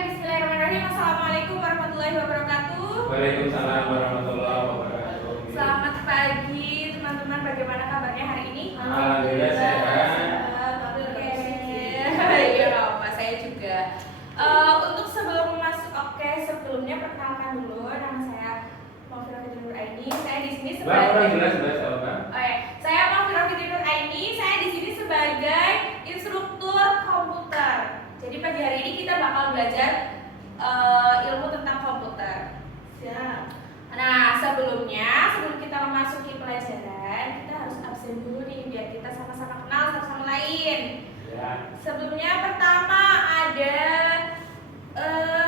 bismillahirrahmanirrahim. Assalamualaikum warahmatullahi wabarakatuh. Waalaikumsalam warahmatullahi wabarakatuh. Selamat pagi teman-teman, bagaimana kabarnya hari ini? Alhamdulillah sehat. Oke, ya apa saya juga. Untuk sebelum masuk, sebelumnya perkenalkan dulu, nama saya Mafira Fitri Nur Aini. Saya di sini sebagai jelas saya Mafira Fitri Nur Aini. Saya di sini sebagai instruktur komputer. Jadi pagi hari ini kita bakal belajar ilmu tentang komputer. Siap. Nah, sebelum kita memasuki pelajaran, kita harus absen dulu nih biar kita sama-sama kenal satu sama lain. Ya. Sebelumnya pertama ada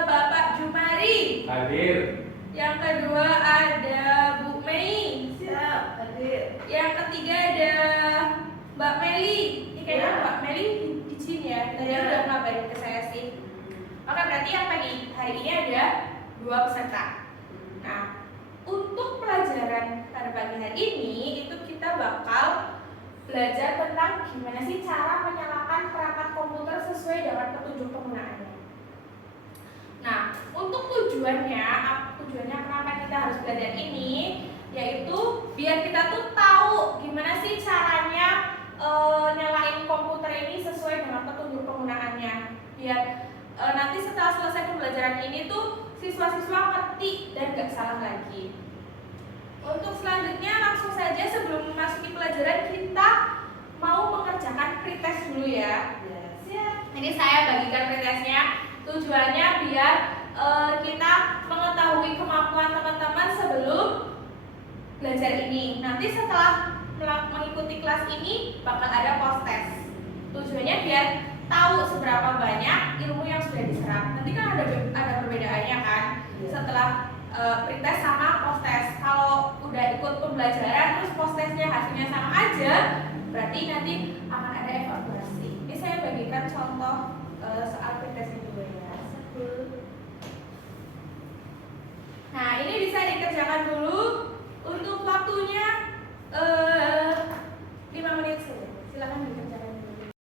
Bapak Jumari. Hadir. Yang kedua ada Bu Mei. Siap, hadir. Yang ketiga ada Mbak Meli. Ini kayaknya Ya. Mbak Meli izin ya. Tadi Ya. udah ngabarin ke saya sih. Oke, berarti yang pagi hari ini ada 2 peserta. Nah, untuk pelajaran pada pagi hari ini itu kita bakal belajar tentang gimana sih cara menyalakan perangkat komputer sesuai dengan petunjuk penggunaannya. Nah, untuk tujuannya kenapa kita harus belajar ini, yaitu biar kita tuh tahu gimana sih caranya nyalain komputer ini sesuai dengan petunjuk penggunaannya. Biar nanti setelah selesai pembelajaran ini tuh siswa-siswa ngerti dan gak salah lagi. Untuk selanjutnya langsung saja sebelum memasuki pelajaran kita mau mengerjakan pretest dulu ya. Ya, siap. Ini saya bagikan pretestnya. Tujuannya biar kita mengetahui kemampuan teman-teman sebelum belajar ini. Nanti setelah mengikuti kelas ini bakal ada post test. Tujuannya biar tahu seberapa banyak ilmu yang sudah diserap. Nanti kan ada perbedaannya kan. Setelah pretest sama post test. Kalau udah ikut pembelajaran terus post testnya hasilnya sama aja, berarti nanti akan ada evaluasi. Ini saya bagikan contoh soal pretestnya dulu ya. Nah, ini bisa dikerjakan dulu. Untuk waktunya 5 menit saja. Silakan dikerjakan dulu.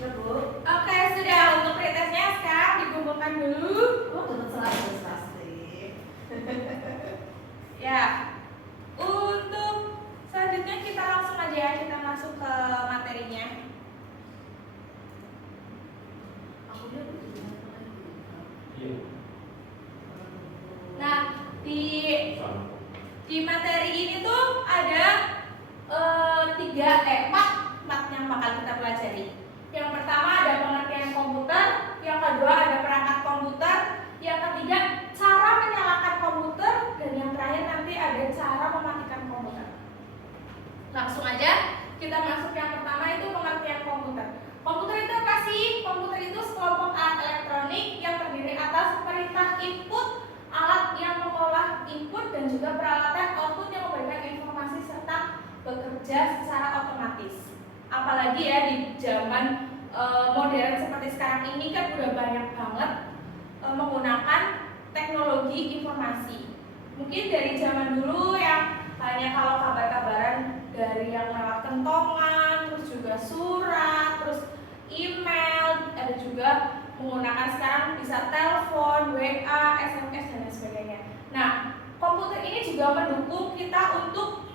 Ya, Bu. Oke, sudah. Untuk pretestnya sekarang dikumpulkan dulu. Oh, tetap selalu pasti. Ya. Untuk selanjutnya kita langsung aja ya, kita masuk ke materinya. Aku lihat itu. Iya. Nah, di materi ini tuh ada 4 yang bakal kita pelajari. Yang pertama ada pengertian komputer, yang kedua ada perangkat komputer, yang ketiga cara menyalakan komputer, dan yang terakhir nanti ada cara mematikan komputer. Langsung aja kita masuk yang pertama, itu pengertian komputer. Komputer itu apa sih? Komputer itu sekelompok alat elektronik yang terdiri atas perintah input, alat yang mengolah input, dan juga peralatan output yang memberikan informasi serta bekerja secara otomatis. Apalagi ya di zaman modern seperti sekarang ini kan udah banyak banget menggunakan teknologi informasi. Mungkin dari zaman dulu yang hanya kalau kabar-kabaran dari yang lewat kentongan, terus juga surat, terus email, ada juga menggunakan sekarang bisa telepon, WA, SMS, dan lain sebagainya. Nah, komputer ini juga mendukung kita untuk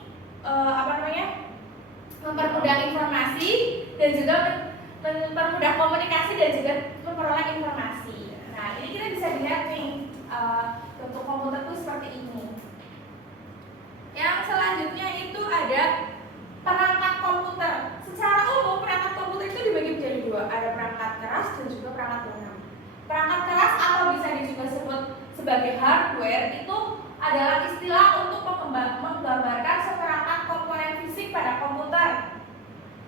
mempermudah informasi dan juga mempermudah komunikasi dan juga memperoleh informasi. Nah, ini kita bisa lihat nih bentuk komputer itu seperti ini. Yang selanjutnya itu ada perangkat komputer. Secara umum perangkat komputer itu dibagi menjadi 2, ada perangkat keras dan juga perangkat lunak. Perangkat keras atau bisa juga disebut sebagai hardware itu adalah istilah untuk menggambarkan seperangkat komponen fisik pada komputer.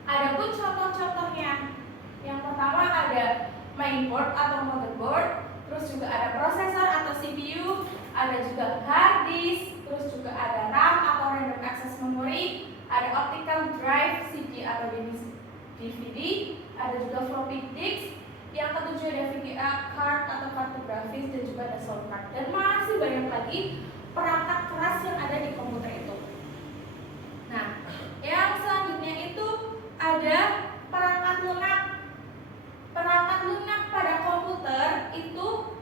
Adapun contoh-contohnya, yang pertama ada mainboard atau motherboard, terus juga ada prosesor atau CPU, ada juga hard disk, terus juga ada RAM atau random access memory, ada DVD, ada juga floppy disk, yang ketujuh ada VGA card atau kartu grafis, dan juga ada sound card, dan masih banyak lagi perangkat keras yang ada di komputer itu. Nah, yang selanjutnya itu ada perangkat lunak. Perangkat lunak pada komputer itu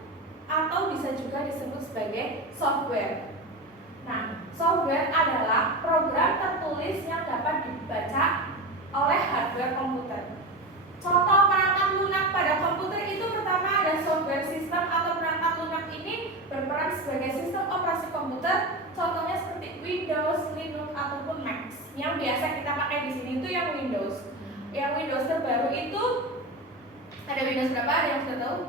atau bisa juga disebut sebagai software. Nah, software adalah program tertulis yang dapat dibaca oleh hardware komputer. Contoh perangkat lunak pada komputer itu pertama ada software system atau perangkat lunak ini berperan sebagai sistem operasi komputer. Contohnya seperti Windows, Linux ataupun Mac. Yang biasa kita pakai di sini itu yang Windows. Yang Windows terbaru itu ada Windows berapa? Ada yang sudah tahu?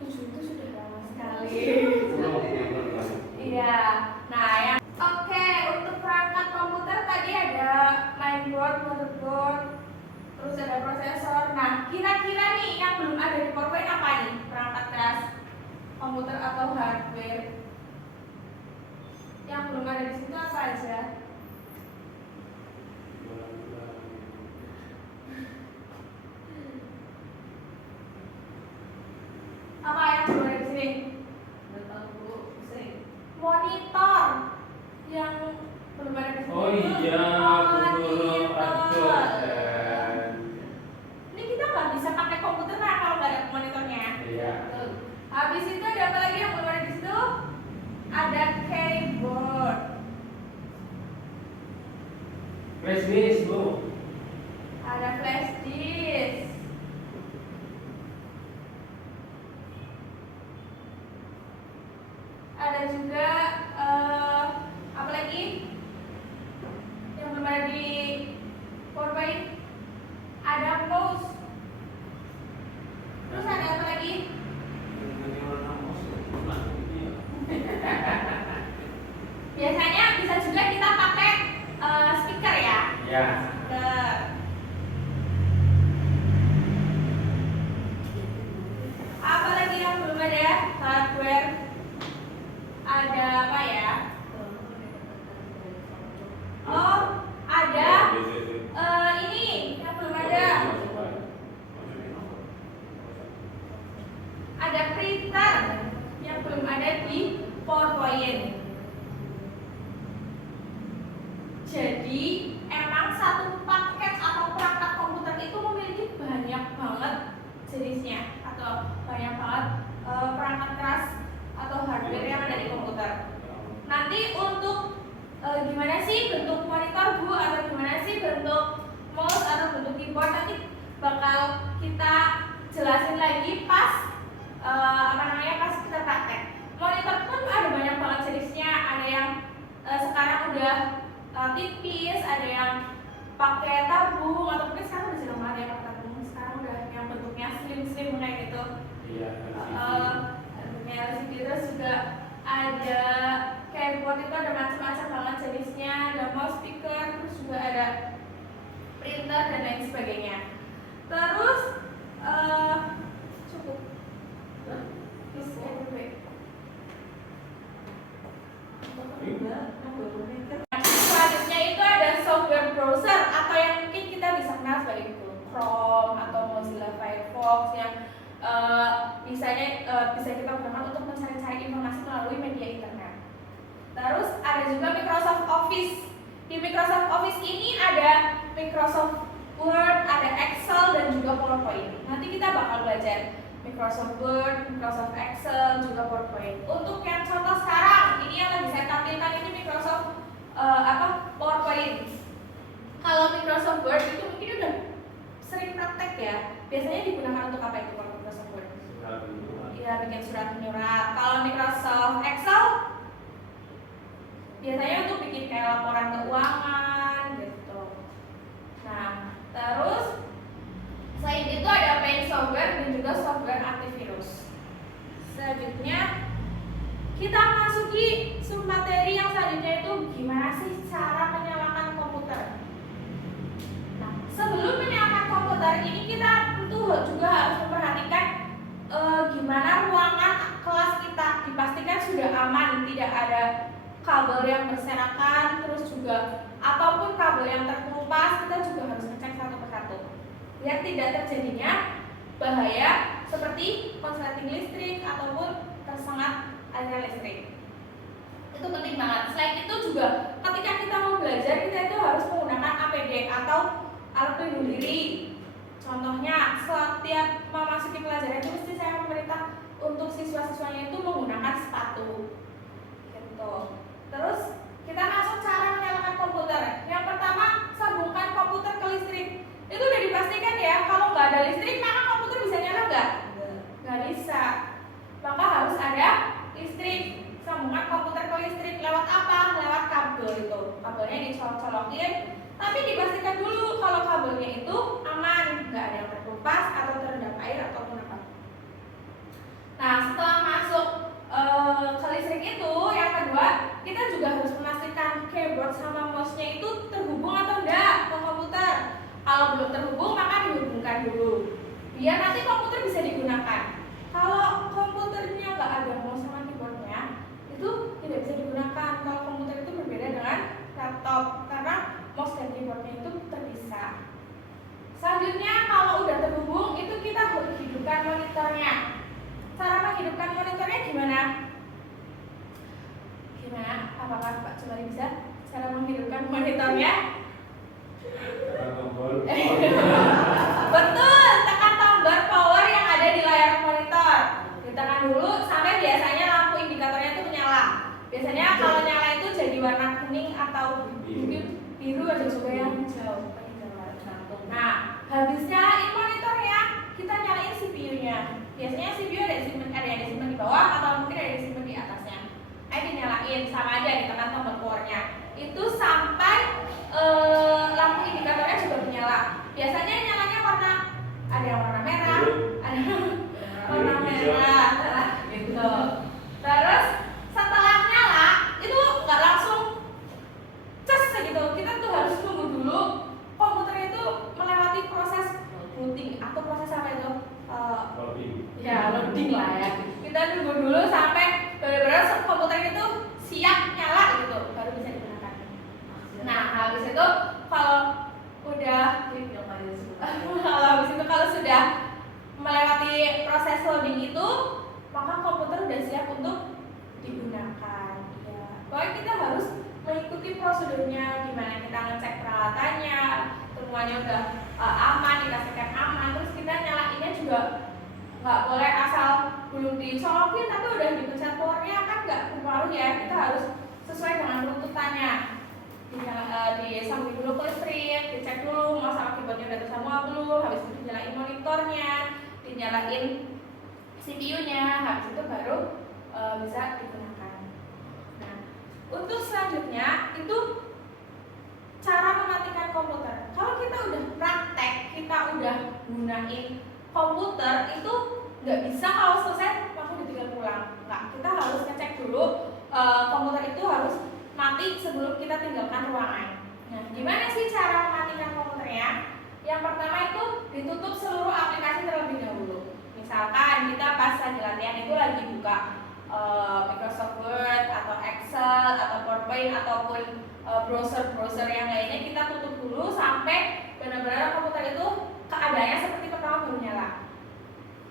7 itu sudah lama sekali. Iya. Nah, yang oke, untuk perangkat komputer tadi ada mainboard, motherboard, terus ada prosesor. Nah, kira-kira nih yang belum ada di PowerPoint apa nih? Perangkat keras komputer atau hardware? Yang belum ada di situ apa aja? Apa yang belum ada di sini? Nggak tahu Bu, pusing. Monitor yang belum ada di sini. Oh iya, monitor. Ini kita nggak bisa pakai komputer lah kalau nggak ada monitornya. Iya. Habis itu ada apa lagi yang belum ada di situ? Ada keyboard. Flash disk, Bu. Ada flash disk. Ada juga apa lagi yang belum ada di PowerPoint? Ada mouse. Terus ada apa lagi? Biasanya bisa juga kita pakai speaker ya. Ya. Speaker. Apa lagi yang belum ada? Hardware. Ada apa ya? Oh, ada ini yang belum ada. Ada printer yang belum ada di PowerPoint. Jadi emang satu paket atau perangkat komputer itu memiliki banyak banget jenisnya atau banyak banget perangkat keras atau hardware yang ada di komputer. Nanti untuk gimana sih bentuk monitor Bu, atau gimana sih bentuk mouse atau bentuk keyboard, nanti bakal kita jelasin lagi pas pas kita praktek. Monitor pun ada banyak banget jenisnya, ada yang sekarang udah tipis, ada yang pakai tabung, atau mungkin sekarang udah jarang banget ya pakai tabung. Sekarang udah yang bentuknya slim kayak gitu. Iya. Bentuknya LCD. Terus juga ada keyboard, itu ada macam-macam banget jenisnya, ada mouse, speaker, terus juga ada printer dan lain sebagainya. Terus cukup. Terus selanjutnya itu ada software browser atau yang mungkin kita bisa kenal sebagai Google Chrome atau Mozilla Firefox yang bisa kita gunakan untuk mencari-cari informasi melalui media internet. Terus ada juga Microsoft Office. Di Microsoft Office ini ada Microsoft Word, ada Excel dan juga PowerPoint. Nanti kita bakal belajar Microsoft Word, Microsoft Excel, juga PowerPoint. Untuk yang contoh sekarang, ini yang lagi saya tampilkan ini Microsoft PowerPoint. Kalau Microsoft Word itu mungkin udah sering praktek ya. Biasanya digunakan untuk apa itu kalau Microsoft Word? Iya, bikin surat menyurat. Kalau Microsoft Excel biasanya untuk bikin kayak laporan keuangan gitu. Nah, terus selain itu ada main software dan juga software antivirus. Selanjutnya kita masuki submateri yang selanjutnya itu gimana sih cara menyalakan komputer. Nah, sebelum menyalakan komputer ini kita tentu juga harus memperhatikan gimana ruangan kelas kita, dipastikan sudah aman, tidak ada kabel yang berserakan, terus juga ataupun kabel yang terkelupas, kita juga harus ngecek satu persatu biar tidak terjadinya bahaya seperti konsleting listrik ataupun tersengat aliran listrik. Itu penting banget. Selain itu juga ketika kita mau belajar, kita itu harus menggunakan APD atau alat pelindung diri. Contohnya, setiap memasuki pelajaran itu mesti saya memerintah untuk siswa-siswanya itu menggunakan sepatu. Gitu. Terus kita masuk cara menyalakan komputer. Yang pertama, sambungkan komputer ke listrik. Itu udah dipastikan ya, kalau nggak ada listrik maka komputer bisa nyala nggak? Nggak bisa. Maka harus ada listrik. Sambungan komputer ke listrik lewat apa? Lewat kabel itu. Kabelnya dicolok-colokin, tapi dipastikan dulu kalau kabelnya itu aman, nggak ada yang terkelupas atau terendam air ataupun apa. Nah, setelah masuk ke listrik itu, yang kedua kita juga harus memastikan keyboard sama mouse-nya itu terhubung atau enggak ke komputer. Kalau belum terhubung maka dihubungkan dulu, biar nanti komputer bisa digunakan. Kalau komputernya nggak ada mouse sama keyboardnya, itu tidak bisa digunakan. Kalau komputer itu berbeda dengan laptop karena mouse dan keyboardnya itu terpisah. Selanjutnya, kalau udah terhubung itu kita harus hidupkan monitornya. Cara menghidupkan monitornya gimana? Gimana? Apakah Pak Cumari bisa cara menghidupkan monitornya? Betul, tekan tombol power yang ada di layar monitor. Ditekan dulu sampai biasanya lampu indikatornya itu menyala. Biasanya kalau nyala itu jadi warna kuning atau biru, ada juga yang hijau. Nah, habis nyalain monitornya, kita nyalain CPU-nya. Biasanya CPU ada yang disimpan di bawah atau mungkin ada yang disimpan di atasnya. Dinyalain sama aja, ditekan tombol powernya. Itu sampai lampu indikatornya juga menyala. Biasanya nyalanya warna, ada yang warna merah, ada yang warna merah, gitu. Terus setelah nyala itu nggak langsung ces gitu. Kita tuh harus tunggu dulu komputernya itu melewati proses booting atau proses apa itu? Loading lah ya. Kita tunggu dulu sampai benar-benar komputer itu siap nyala gitu, baru bisa digunakan. Nah, habis itu kalau sudah melewati proses loading itu, maka komputer udah siap untuk digunakan. Ya, pokoknya kita harus mengikuti prosedurnya, gimana kita ngecek peralatannya, semuanya udah aman, dipastikan aman. Terus kita nyalainnya juga nggak boleh asal belum dicolokin tapi udah dipencet powernya, kan nggak berpengaruh ya. Kita harus sesuai dengan runtutannya. Disambung dulu ke listrik, dicek dulu masalah keyboardnya udah tersambung belum, habis itu dinyalain monitornya, dinyalain CPU-nya, habis itu baru bisa digunakan. Nah, untuk selanjutnya itu cara mematikan komputer. Kalau kita udah praktek, kita udah gunain komputer, itu nggak bisa kalau selesai langsung ditinggal pulang. Nggak, kita harus ngecek dulu komputer itu harus mati sebelum kita tinggalkan ruangan. Nah, gimana sih cara mematikan komputernya? Yang pertama itu ditutup seluruh aplikasi terlebih dahulu. Misalkan kita pas lagi latihan itu lagi buka Microsoft Word atau Excel atau PowerPoint ataupun browser yang lainnya, kita tutup dulu sampai benar-benar komputer itu keadaannya seperti pertama baru nyala.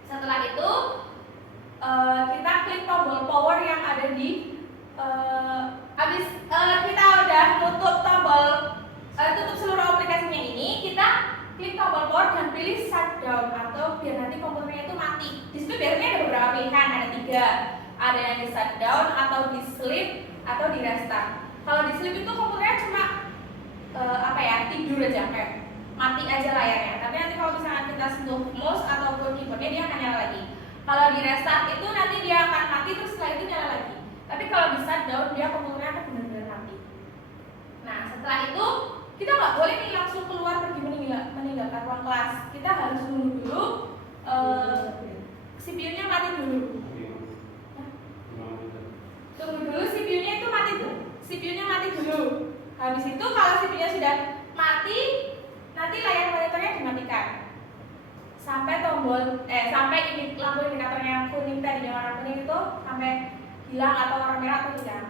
Setelah itu kita klik tombol power yang ada di habis kita udah tutup seluruh aplikasinya ini, kita klik tombol power dan pilih shutdown atau biar nanti komputernya itu mati. Di situ biasanya ada beberapa pilihan, ada 3. Ada yang di shutdown atau di sleep atau di restart. Kalau di sleep itu komputernya cuma tidur aja, kayak mati aja layarnya. Tapi nanti kalau misalnya kita sentuh mouse ataupun keyboardnya, dia akan nyala lagi. Kalau di restart itu nanti dia akan mati terus setelah itu nyala lagi. Tapi kalau di shutdown dia komputernya akan benar-benar mati. Nah, setelah itu kita nggak boleh nih langsung keluar pergi meninggalkan ruang kelas. Kita harus nunggu dulu CPU-nya mati dulu. Tunggu dulu CPU-nya itu mati tuh. CPU-nya mati dulu. Habis itu kalau CPU-nya sudah mati, nanti layar monitornya dimatikan. Sampai ini lampu indikatornya yang kuning tadi, yang warna kuning itu sampai hilang atau warna merah atau hilang.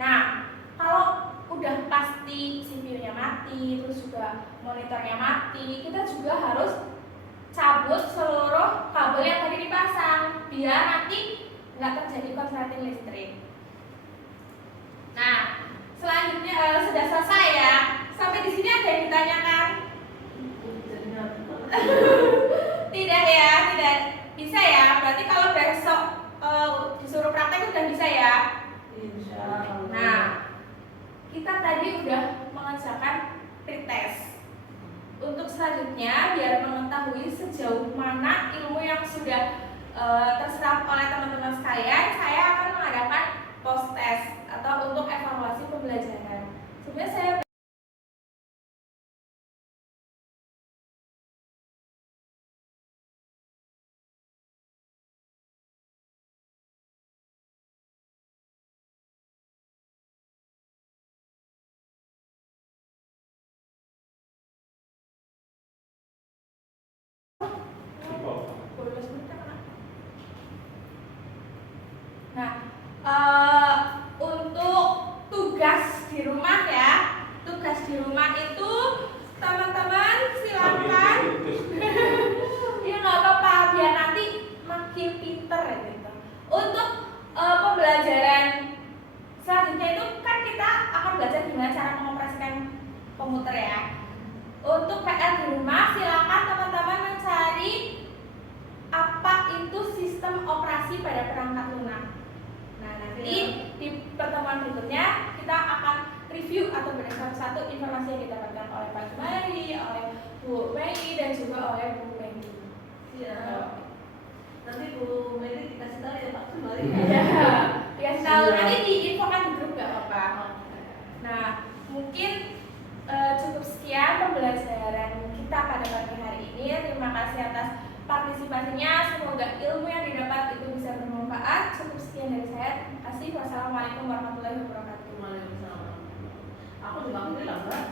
Nah, monitornya mati, kita juga harus cabut seluruh kabel yang tadi dipasang biar nanti nggak terjadi korsleting listrik. Nah, selanjutnya sudah selesai ya. Sampai di sini ada yang ditanyakan? Tidak ya, tidak bisa ya. Berarti kalau besok disuruh praktek udah bisa ya. Insya Allah. Nah, kita tadi udah mengerjakan pretest. Untuk selanjutnya, biar mengetahui sejauh mana ilmu yang sudah terserap oleh teman-teman sekalian, saya akan mengadakan post test atau untuk evaluasi pembelajaran. Sebenarnya saya Nah, untuk tugas di rumah ya, tugas di rumah itu teman-teman silakan ya nggak apa-apa biar nanti makin pinter ya gitu. Untuk pembelajaran selanjutnya itu kan kita akan belajar gimana cara mengoperasikan komputer ya. Untuk PR di rumah silakan teman-teman mencari apa itu sistem operasi pada perangkat lunak. Nah, nanti di pertemuan berikutnya kita akan review atau bedah satu-satu informasi yang didapatkan oleh Pak Jumari, oleh Bu Mei dan juga oleh Bu Mei. Siap. Nanti Bu Meli dikasih tahu ya Pak kembali. Ya, dikasih tahu nanti diinfokan di grup nggak apa-apa. Nah, mungkin cukup sekian pembelajaran kita pada pagi hari ini. Terima kasih atas partisipasinya. Semoga ilmu yang didapat itu bisa bermanfaat. Cukup sekian dari saya. Terima kasih. Wassalamualaikum warahmatullahi wabarakatuh. Waalaikumsalam. Aku juga bilang Mbak.